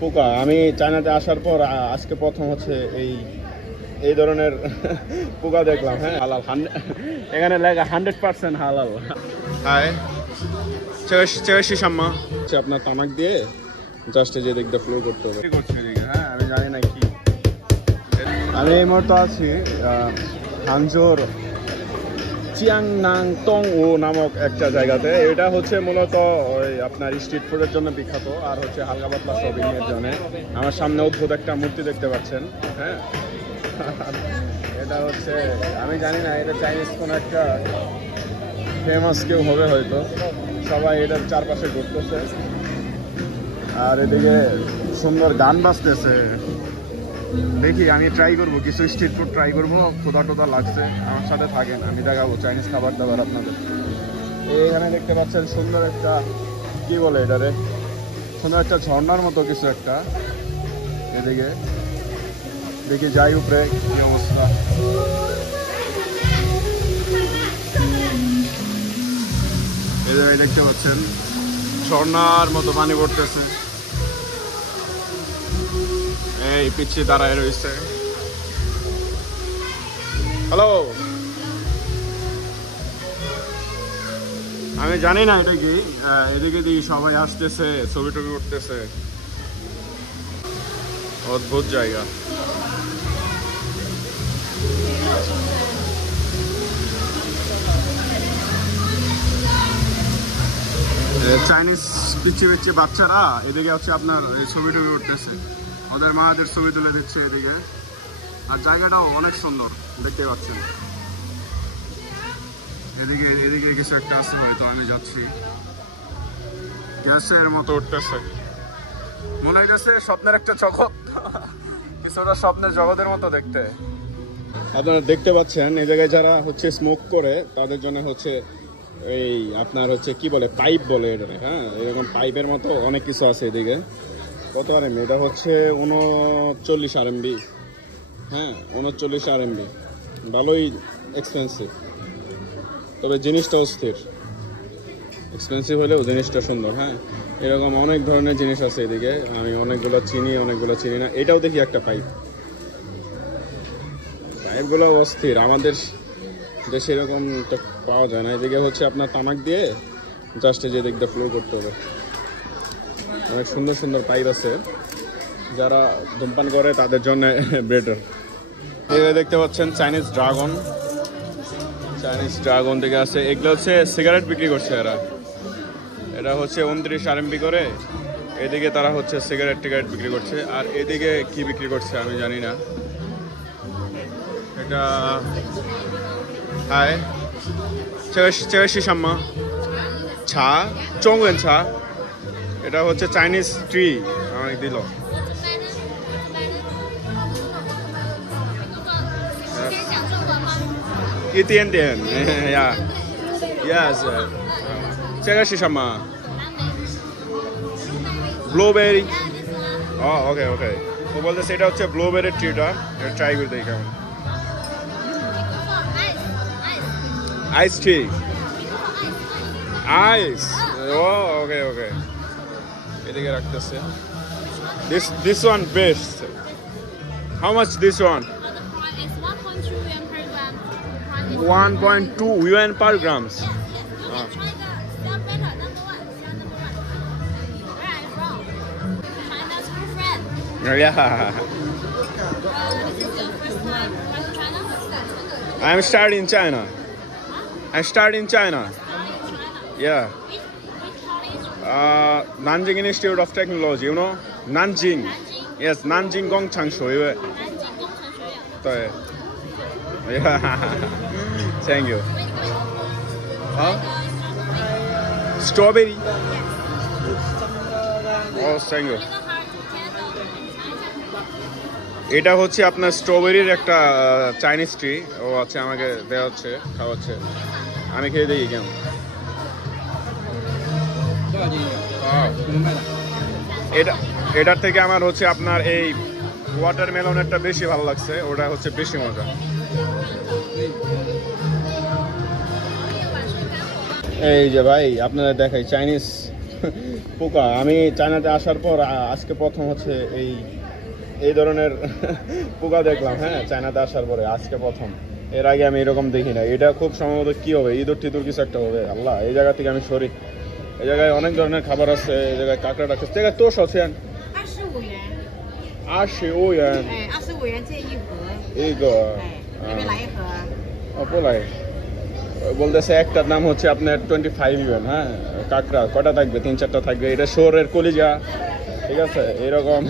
পোকা। আমি চায়নাতে আসার পর আজকে প্রথম হচ্ছে এই ধরনের পোকা দেখলাম। হ্যাঁ, হালাল। এখানে লেখা 100% হালাল। হাই, চেয়েছি সাম্মা হচ্ছে আপনার তামাক দিয়ে জাস্ট যে দিকটা ফ্লো করতে হবে। হ্যাঁ, আমি জানি না কি। আমি এই মুহূর্তে আছি হানজোর চিয়াংনাং টং ও নামক একটা জায়গাতে। এটা হচ্ছে মূলত ওই আপনার স্ট্রিট ফুডের জন্য বিখ্যাত, আর হচ্ছে হালকা পাতলা শপিং এর জন্য। আমার সামনে অদ্ভুত একটা মূর্তি দেখতে পাচ্ছেন। হ্যাঁ, এটা হচ্ছে, আমি জানি না এটা চাইনিজ কোনো একটা ফেমাস কেউ হবে হয়তো। সবাই এটার চারপাশে ঘুরতেছে আর এদিকে সুন্দর গান বাজতেছে। দেখি, আমি ট্রাই করবো কিছু স্ট্রিট ফুড ট্রাই করবো। ক্ষুধা টুধা লাগছে, আমার সাথে থাকেন, আমি দেখাবো চাইনিজ খাবার দাবার আপনাদের। এইখানে দেখতে পাচ্ছেন সুন্দর একটা, কি বলে এটারে, সুন্দর একটা ঝর্ণার মতো কিছু একটা। এদিকে দেখি যাই উপরে কি অবস্থা। এদিকে দেখতে পাচ্ছেন ঝর্ণার মতো পানি পড়তেছে। এই পিছিয়ে দাঁড়ায় রয়েছে। হ্যালো, আমি জানি না এটা কি। এদিকে দিয়ে সবাই আসতেছে, ছবি টবি উঠতেছে। অদ্ভুত জায়গা। চাইনিজ পিছিয়ে পিছিয়ে বাচ্চারা এদিকে হচ্ছে আপনার ছবি টবি উঠতেছে, ওদের মাদের ছবি তুলে দিচ্ছে এদিকে। আর জায়গাটাও অনেক সুন্দর দেখতে পাচ্ছেন। এদিকে এদিকে কিছু একটা আছে, হয়তো আমি যাচ্ছি। গ্যাসের মতো উঠতেছে, মনে হইতেছে স্বপ্নের একটা জগৎ, কিছুটা স্বপ্নের জগতের মতো দেখতে। আপনারা দেখতে পাচ্ছেন এই জায়গায় যারা হচ্ছে স্মোক করে তাদের জন্য হচ্ছে এই আপনার হচ্ছে কি বলে, পাইপ বলে এটা। হ্যাঁ, এরকম পাইপের মতো অনেক কিছু আছে এদিকে। কত RMB? এটা হচ্ছে 39 RMB। হ্যাঁ, 39 RMB, ভালোই এক্সপেন্সিভ, তবে জিনিসটা অস্থির। এক্সপেন্সিভ হলেও জিনিসটা সুন্দর। হ্যাঁ, এরকম অনেক ধরনের জিনিস আছে এদিকে। আমি অনেকগুলো চিনি, অনেকগুলো চিনি না। এটাও দেখি একটা পাইপ। পাইপগুলো অস্থির, আমাদের দেশে এরকম পাওয়া যায় না। এদিকে হচ্ছে আপনার তামাক দিয়ে জাস্ট যে দিকটা ফ্লো করতে হবে। অনেক সুন্দর সুন্দর পাইপ আছে, যারা ধূমপান করে তাদের জন্য বেটার। এখানে দেখতে পাচ্ছেন চাইনিজ ড্রাগন। চাইনিজ ড্রাগন থেকে আছে, এগুলো হচ্ছে সিগারেট বিক্রি করছে এরা। এটা হচ্ছে 29 RMB করে। এদিকে তারা হচ্ছে সিগারেট টিগারেট বিক্রি করছে, আর এদিকে কি বিক্রি করছে আমি জানি না। এটা হাই, চেয়েছি সাম্মা ছা চৌয়েন ছা। এটা হচ্ছে চাইনিজ ট্রি আমাকে দিল।一点点呀，yes， 这个是什么 ？Blueberry。哦，OK OK， ও বলতে সেটা হচ্ছে ব্লুবেরি ট্রিটা, এটা ট্রাই করে দেখি কেমন। আইস টি, আইস। ও ওকে ওকে, এদিকে রাখতেছে। This one best. How much this one? 1.2 yuan per grams. Yeah. I'm starting in China. I start in China. Yeah. Nanjing Institute of Technology, you know? Nanjing. Yes, Nanjing Gongchang Shuiyue. Yeah. Thank you. Huh? Strawberry. Oh, thank you. এটা হচ্ছে আপনার স্ট্রবেরির একটা Chinese tree. ও আচ্ছা, আমাকে দেওয়া হচ্ছে, খাওয়াচ্ছে। আমি খেয়ে দেখি কেমন। এটার থেকে আমার হচ্ছে আপনার এই ওয়াটারমেলনেরটা বেশি ভালো লাগছে, ওটা হচ্ছে বেশি মজা। এই যে ভাই আপনারা দেখাই চাইনিজ পোকা আমি চায়নাতে আসার পর আজকে প্রথম হচ্ছে এই ধরনের পোকা দেখলাম। হ্যাঁ, চায়নাতে আসার পরে আজকে প্রথম। এর আগে আমি এরকম দেখি না। এটা খুব সম্ভবত কি হবে, ইঁদুর টিঁদুর কিছু একটা হবে। আল্লাহ, এই জায়গা থেকে আমি সরি। এই জায়গায় অনেক ধরনের খাবার আছে। এই জায়গায় কাঁকড়া রাখছে। জায়গায় তো সছেন 25 元。哎，25元这一盒。এই哎，要不要来一盒？বলাই বলতেছে একটার দাম হচ্ছে আপনার 25 ইউয়ান। হ্যাঁ, কাঁকড়া কটা থাকবে? 3-4টা থাকবে। এটা শোরের কলিজা, ঠিক আছে। এরকম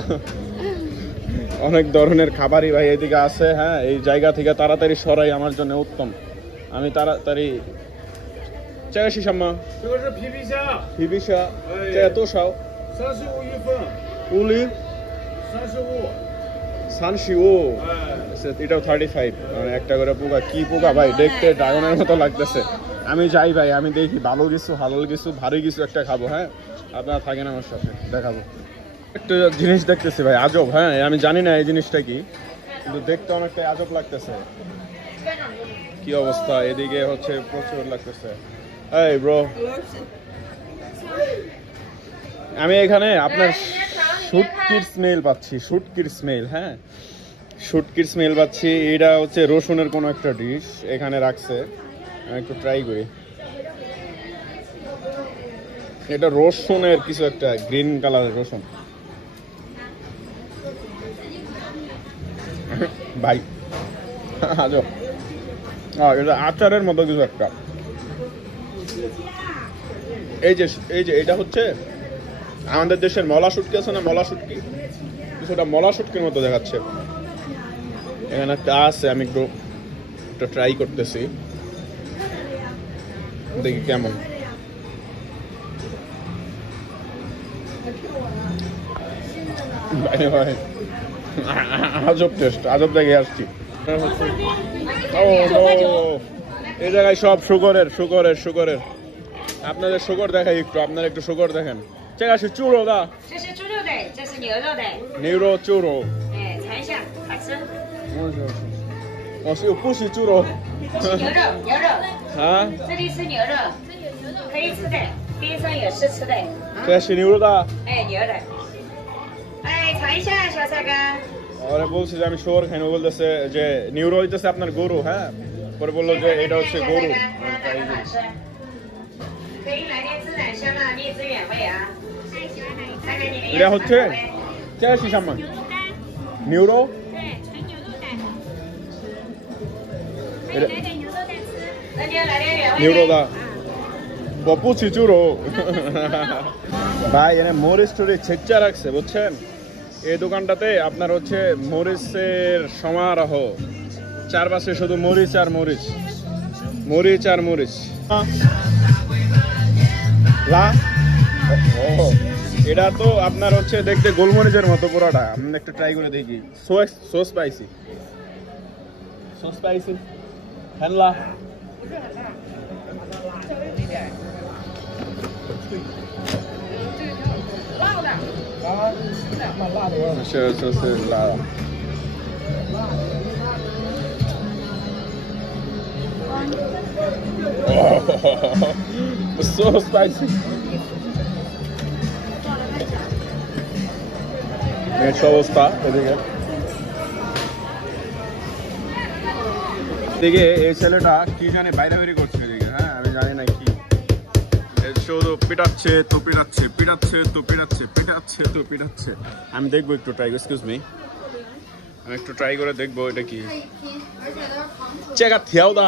অনেক ধরনের খাবারই ভাই এদিকে আছে। হ্যাঁ, এই জায়গা থেকে তাড়াতাড়ি সরাই আমার জন্য উত্তম। আমি তাড়াতাড়ি 这个是什么？这个是皮皮虾，皮皮虾，这个多少35一份？5厘，35。 35।哎，এটাও 35। মানে একটা করে পোকা। কি পোকা ভাই, দেখতে ড্রাগনের মতো লাগতেছে। আমি যাই ভাই, আমি দেখি ভালো কিছু, হালাল কিছু, ভারী কিছু একটা খাবো। হ্যাঁ, আপনারা থাকেন আমার সাথে, দেখাবো। একটা জিনিস দেখতেছি ভাই, আজব। হ্যাঁ, আমি জানি না এই জিনিসটা কি, কিন্তু দেখতে অনেকটা আজব লাগতেছে। কি অবস্থা এদিকে হচ্ছে, প্রচুর লাগতেছে। এই ব্রো, আমি এখানে আপনার শুটকির স্মেল পাচ্ছি। শুটকির স্মেল, হ্যাঁ, শুটকির স্মেল পাচ্ছি। এটা হচ্ছে রসুনের কোনো একটা ডিশ এখানে রাখছে। আমি একটু ট্রাই করি। এটা রসুনের কিছু একটা, গ্রিন কালারের রসুন ভাই, আজব। এটা আচারের মতো কিছু একটা। এই যে এটা হচ্ছে আমাদের দেশের মলা শুটকি আছে না, মলা শুটকি, কিছুটা মলা শুটকির মতো দেখাচ্ছে। এখানে একটা আছে, আমি একটু ট্রাই করতেছি, দেখি কেমন। ভাই আজব টেস্ট, আজব জায়গায় আসছি। এই জায়গায় সব শুকরের। আপনাদের শুকর দেখাই একটু, আপনারা একটু শুকর দেখেন। 这个是猪肉的，这是猪肉的，这是牛肉的。牛肉、猪肉。哎，尝一下，好吃。我是不是猪肉？是牛肉，牛肉。啊？这里是牛肉，可以吃的，边上有试吃的。这是牛肉的。哎，牛的。哎，尝一下，小帅哥。ওরা বলছে যে আমি শুকর খাই না, বলতেছে যে নিউরো হইতেছে আপনার গরু। হ্যাঁ, পরে বললো যে এটা হচ্ছে গরু। 可以来点孜然香辣荔枝原味啊。看看你们 এটা হচ্ছে 这是什么？牛肉。对，纯牛肉蛋，可以 এটা 来点牛肉蛋吃。那就来点原味。 নিউরো দা।我不吃猪肉。ভাই এখানে মরিচ টরিচ ছেঁচা রাখছে, বুঝছেন। এই দোকানটাতে আপনার হচ্ছে মরিচের সমারোহ। চারপাশে শুধু মরিচ আর মরিচ, মরিচ আর মরিচ। লা ও, এটা তো আপনার হচ্ছে দেখতে গোলমরিচের মতো পুরোটা। আমি একটু ট্রাই করে দেখি। So spicy, so spicy. হ্যান্লা是辣的。Oh, so spicy. নেক্সট অবস্থা এদিকে। এদিকে এই ছেলেটা কি জানে বাইরে বেরিয়ে করছে এদিকে। হ্যাঁ, আমি জানি না কি, শুধু পিটাচ্ছে তো পিটাচ্ছে, পিটাচ্ছে তো পিটাচ্ছে, পিটাচ্ছে তো পিটাচ্ছে। আমি দেখবো একটু ট্রাই, এক্সকিউজ মি, আমি একটু ট্রাই করে দেখবো এটা কি। 这个调的，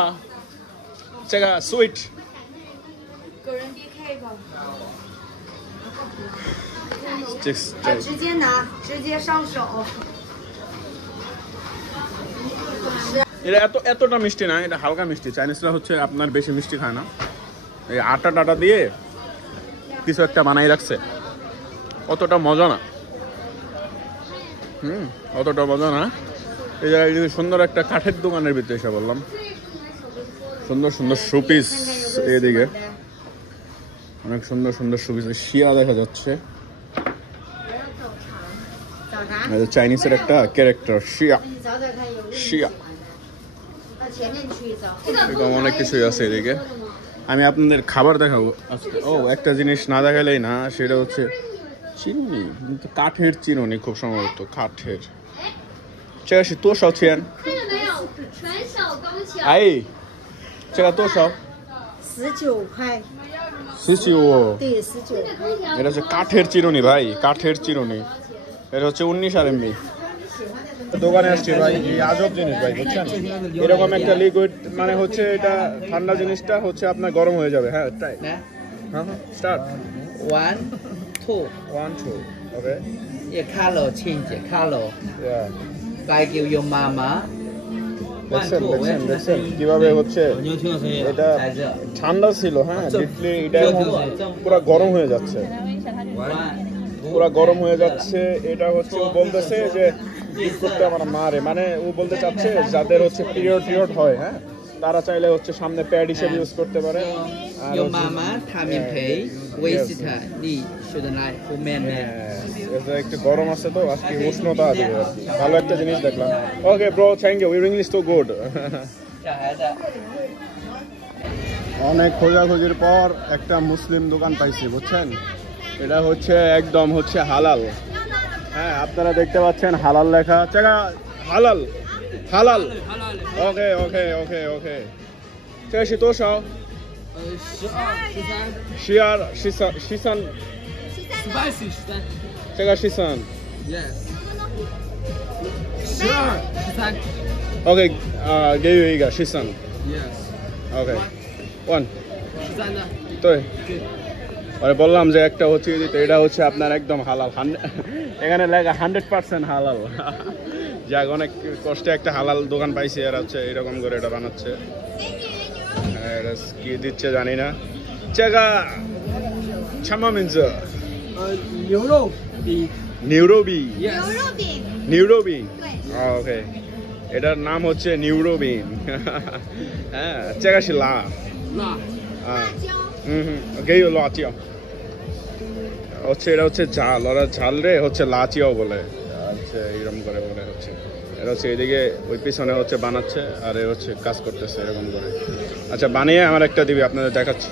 这个 sweet。狗人 DK 吧。直接拿，直接上手。এটা এতটা মিষ্টি না, এটা হালকা মিষ্টি। চাইনিজরা হচ্ছে আপনার বেশি মিষ্টি খায় না। এই আটা টাটা দিয়ে কিছু একটা বানাই রাখছে, অতটা মজা না। অতটা মজা না। এই জায়গায় যদি সুন্দর একটা কাঠের দোকানের ভিতরে এসে বললাম, সুন্দর সুন্দর শোপিস। এদিকে অনেক সুন্দর সুন্দর শোপিস, শিয়া দেখা যাচ্ছে। চাইনিজের একটা ক্যারেক্টার শিয়া, শিয়া। এরকম অনেক কিছুই আছে এদিকে। আমি আপনাদের খাবার দেখাবো আজকে। ও একটা জিনিস না দেখালেই না, সেটা হচ্ছে চিরুনি, কিন্তু কাঠের চিরুনি, খুব সম্ভবত কাঠের। 这个是多少钱？看到没有？全手工球。哎，这个多少19块， ？19 对，19块。 এটা হচ্ছে কাঠের চিরুনি ভাই, কাঠের চিরুনি। এটা হচ্ছে 19 RMB। দোকানে আসছি ভাই, এই আজব জিনিস ভাই, বুঝছেন? এরকম একটা লিকুইড, মানে হচ্ছে এটা ঠান্ডা জিনিসটা হচ্ছে আপনার গরম হয়ে যাবে। হ্যাঁ তাই, Nè, হ্যাঁ স্টার্ট। 1, 2, 1 2 ওকে ये खा लो छिंचे खा लो ইয়া काय kêu vô mama দেখছেন দেখছেন দেখছেন কিভাবে হচ্ছে এটা ঠান্ডা ছিল, হ্যাঁ ডিপলি এটা এখন পুরো গরম হয়ে যাচ্ছে, পুরো গরম হয়ে যাচ্ছে। এটা হচ্ছে ও বলতেছে যে ডিপ করতে আমার মারে, মানে ও বলতে চাচ্ছে যাদের হচ্ছে পিরিয়ড হয়, হ্যাঁ তারা চাইলে হচ্ছে সামনে প্যাড হিসেবে ইউজ করতে পারে। আর vô হচ্ছে- mama tham yếm thấy quay xịt thả đi sửa lại phụ men nè এটা একটু গরম আছে তো আজকে, উষ্ণতা আছে আর কি। ভালো একটা জিনিস দেখলাম। Okay bro, thank you, your English তো গুড। অনেক খোঁজাখুঁজির পর একটা মুসলিম দোকান পাইছি, বুঝছেন? এটা হচ্ছে একদম হচ্ছে হালাল। হ্যাঁ আপনারা দেখতে পাচ্ছেন হালাল লেখা, চাকা হালাল হালাল। ওকে ওকে ওকে ওকে 这是多少？12、13、这个13。 yes OK， 给予一个13。 yes OK， 1。 13的对。আরে বললাম যে একটা হচ্ছে দিতে, এটা হচ্ছে আপনার একদম হালাল, এখানে লেখা 100% হালাল। যাক, অনেক কষ্টে একটা হালাল দোকান পাইছি, আর হচ্ছে এরকম করে এটা বানাচ্ছে। এটা কি দিচ্ছে জানি না। জায়গা ছামা মিনজা 牛肉比 নিউরোবি yes নিউরোবিন। ওকে, এটার নাম হচ্ছে নিউরোবিন। হ্যাঁ জায়গা সে লা 辣 গেই হলো আচিয়া হচ্ছে, এটা হচ্ছে ঝাল, ওরা ঝাল রে হচ্ছে লাচিয়াও বলে। আচ্ছা এরকম করে বলে হচ্ছে, এটা হচ্ছে এদিকে ওই পিছনে হচ্ছে বানাচ্ছে, আর এ হচ্ছে কাজ করতেছে এরকম করে। আচ্ছা বানিয়ে আমার একটা দিবি, আপনাদের দেখাচ্ছি।